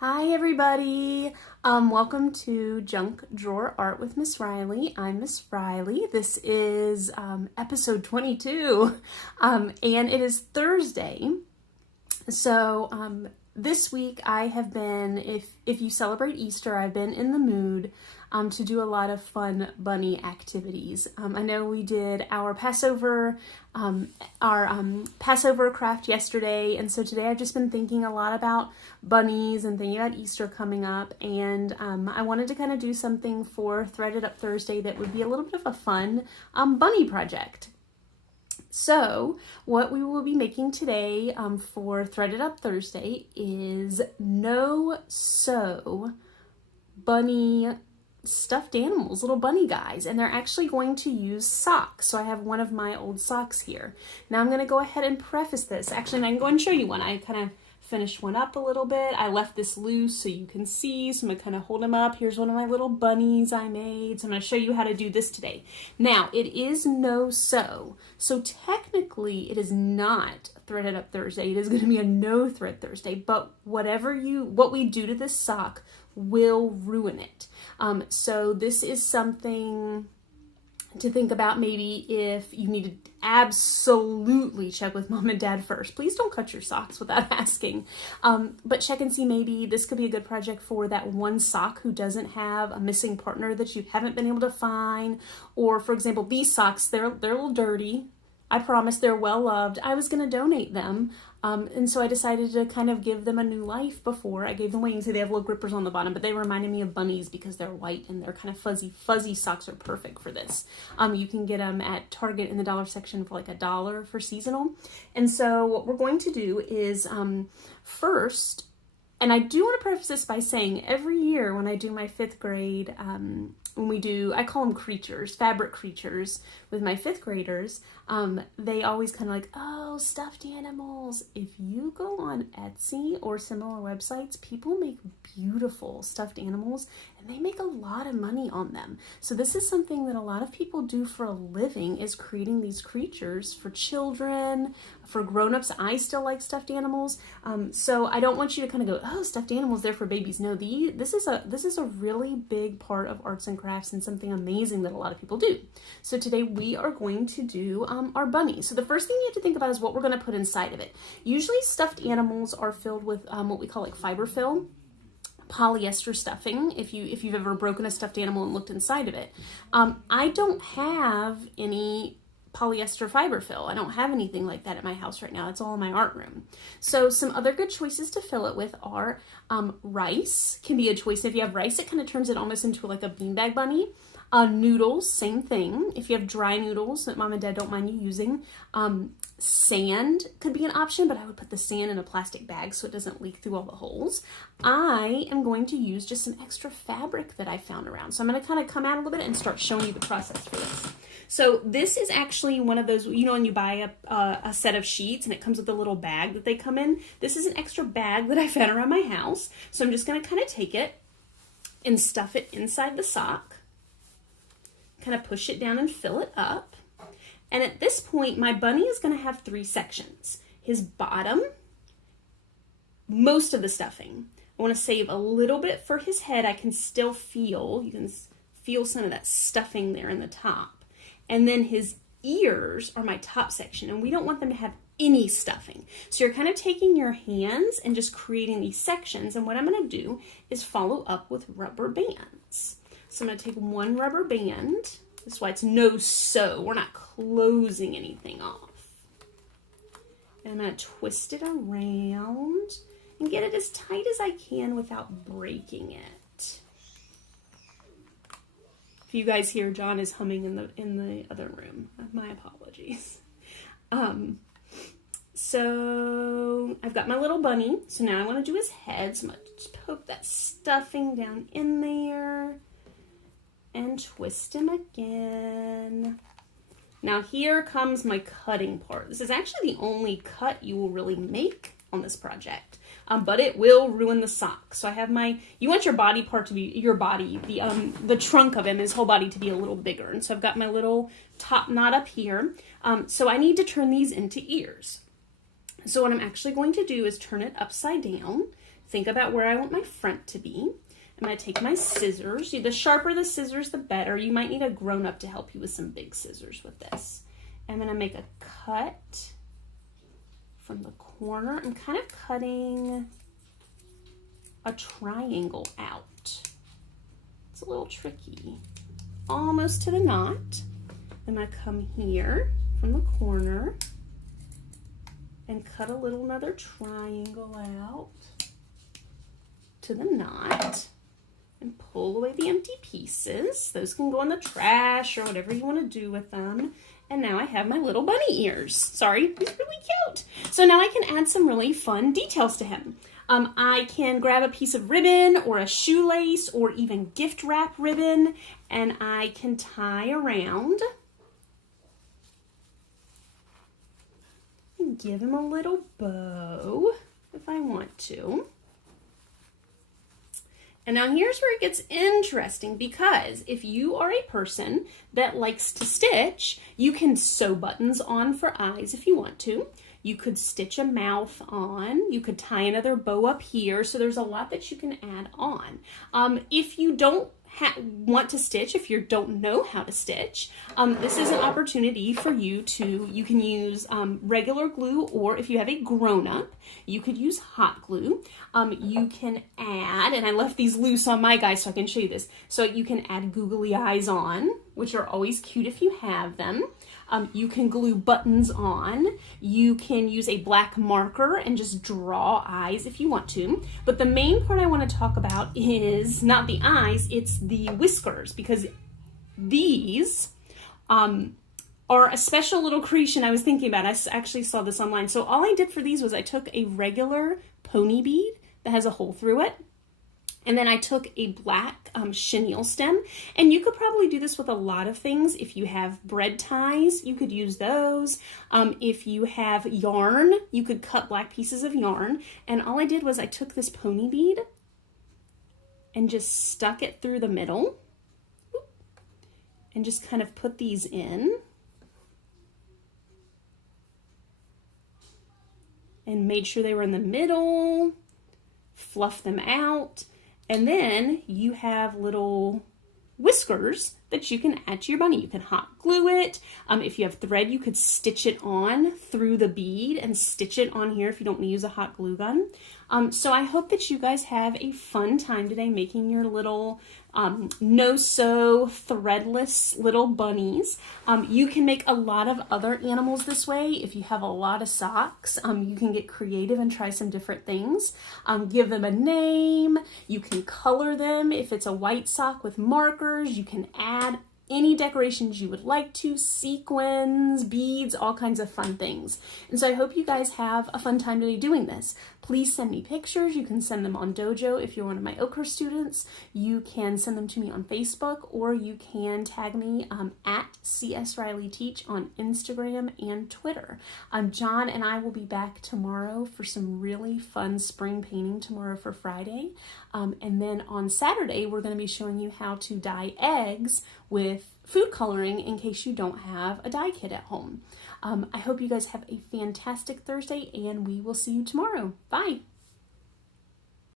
Hi everybody! Welcome to Junk Drawer Art with Miss Riley. I'm Miss Riley. This is episode 22 and it is Thursday. So this week I have been, if you celebrate Easter, I've been in the mood to do a lot of fun bunny activities. I know we did our Passover craft yesterday, and so today I've just been thinking a lot about bunnies and thinking about Easter coming up, and I wanted to kind of do something for Threaded Up Thursday that would be a little bit of a fun bunny project. So what we will be making today for Threaded Up Thursday is no-sew bunny stuffed animals, little bunny guys, and they're actually going to use socks. So I have one of my old socks here. Now I'm going to go ahead and preface this. Actually, I can go and show you one. I kind of finished one up a little bit. I left this loose so you can see, so I'm going to kind of hold him up. Here's one of my little bunnies I made. So I'm going to show you how to do this today. Now, it is no-sew. So technically, it is not Threaded Up Thursday. It is going to be a no-thread Thursday, but what we do to this sock will ruin it. So this is something to think about. Maybe if you need to absolutely check with mom and dad first. Please don't cut your socks without asking. But check and see, maybe this could be a good project for that one sock who doesn't have a missing partner that you haven't been able to find. Or for example, these socks, they're a little dirty. I promise they're well loved. I was going to donate them. And so I decided to kind of give them a new life before I gave them away. You can see they have little grippers on the bottom, but they reminded me of bunnies because they're white and they're kind of fuzzy. Fuzzy socks are perfect for this. You can get them at Target in the dollar section for like $1 for seasonal. And so what we're going to do is first, and I do want to preface this by saying every year when I do my 5th grade, I call them creatures, fabric creatures with my 5th graders, they always kind of like, oh, stuffed animals. If you go on Etsy or similar websites, people make beautiful stuffed animals and they make a lot of money on them. So this is something that a lot of people do for a living, is creating these creatures for children, for grown-ups. I still like stuffed animals. So I don't want you to kind of go, oh, stuffed animals, they're for babies. No, this is a really big part of arts and crafts and something amazing that a lot of people do. So today we are going to do our bunny. So the first thing you have to think about is what we're going to put inside of it. Usually stuffed animals are filled with what we call like fiber fill, polyester stuffing, if you've ever broken a stuffed animal and looked inside of it. I don't have any polyester fiber fill. I don't have anything like that at my house right now. It's all in my art room. So some other good choices to fill it with are rice can be a choice. If you have rice, it kind of turns it almost into like a beanbag bunny. Noodles, same thing. If you have dry noodles that mom and dad don't mind you using. Sand could be an option, but I would put the sand in a plastic bag so it doesn't leak through all the holes. I am going to use just some extra fabric that I found around. So I'm going to kind of come out a little bit and start showing you the process for this. So this is actually one of those, when you buy a set of sheets and it comes with a little bag that they come in. This is an extra bag that I found around my house. So I'm just going to kind of take it and stuff it inside the sock. Kind of push it down and fill it up. And at this point, my bunny is going to have 3 sections. His bottom, most of the stuffing. I want to save a little bit for his head. You can feel some of that stuffing there in the top. And then his ears are my top section, and we don't want them to have any stuffing. So you're kind of taking your hands and just creating these sections. And what I'm going to do is follow up with rubber bands. So I'm going to take one rubber band. This is why it's no-sew. We're not closing anything off. And I'm going to twist it around and get it as tight as I can without breaking it. If you guys hear, John is humming in the other room. My apologies. So I've got my little bunny. So now I want to do his head. So I'm going to just poke that stuffing down in there. And twist him again. Now here comes my cutting part. This is actually the only cut you will really make on this project, but it will ruin the sock. So I have you want your body part to be, the trunk of him, his whole body to be a little bigger. And so I've got my little top knot up here. So I need to turn these into ears. So what I'm actually going to do is turn it upside down think about where I want my front to be. I'm going to take my scissors. The sharper the scissors, the better. You might need a grown-up to help you with some big scissors with this. I'm going to make a cut from the corner. I'm kind of cutting a triangle out. It's a little tricky. Almost to the knot. I'm going to come here from the corner and cut another triangle out to the knot and pull away the empty pieces. Those can go in the trash or whatever you want to do with them. And now I have my little bunny ears. Sorry, he's really cute. So now I can add some really fun details to him. I can grab a piece of ribbon or a shoelace or even gift wrap ribbon, and I can tie around and give him a little bow if I want to. And now here's where it gets interesting, because if you are a person that likes to stitch, you can sew buttons on for eyes if you want to. You could stitch a mouth on. You could tie another bow up here. So there's a lot that you can add on. If you don't want to stitch, if you don't know how to stitch, this is an opportunity for you can use regular glue, or if you have a grown-up, you could use hot glue. You can add, and I left these loose on my guys so I can show you this, so you can add googly eyes on, which are always cute if you have them. You can glue buttons on. You can use a black marker and just draw eyes if you want to. But the main part I want to talk about is not the eyes, it's the whiskers, because these are a special little creation I was thinking about. I actually saw this online. So all I did for these was I took a regular pony bead that has a hole through it. And then I took a black chenille stem, and you could probably do this with a lot of things. If you have bread ties, you could use those. If you have yarn, you could cut black pieces of yarn. And all I did was I took this pony bead and just stuck it through the middle and just kind of put these in and made sure they were in the middle, fluff them out. And then you have little whiskers that you can add to your bunny. You can hot glue it. If you have thread, you could stitch it on through the bead and stitch it on here if you don't want to use a hot glue gun. So I hope that you guys have a fun time today making your little no-sew threadless little bunnies. You can make a lot of other animals this way. If you have a lot of socks, you can get creative and try some different things. Give them a name. You can color them. If it's a white sock with markers, you can add any decorations you would like to, sequins, beads, all kinds of fun things. And so I hope you guys have a fun time today doing this. Please send me pictures. You can send them on Dojo if you're one of my Ochre students. You can send them to me on Facebook, or you can tag me at CS Riley Teach on Instagram and Twitter. John and I will be back tomorrow for some really fun spring painting tomorrow for Friday. And then on Saturday, we're going to be showing you how to dye eggs with food coloring in case you don't have a dye kit at home. I hope you guys have a fantastic Thursday, and we will see you tomorrow. Bye.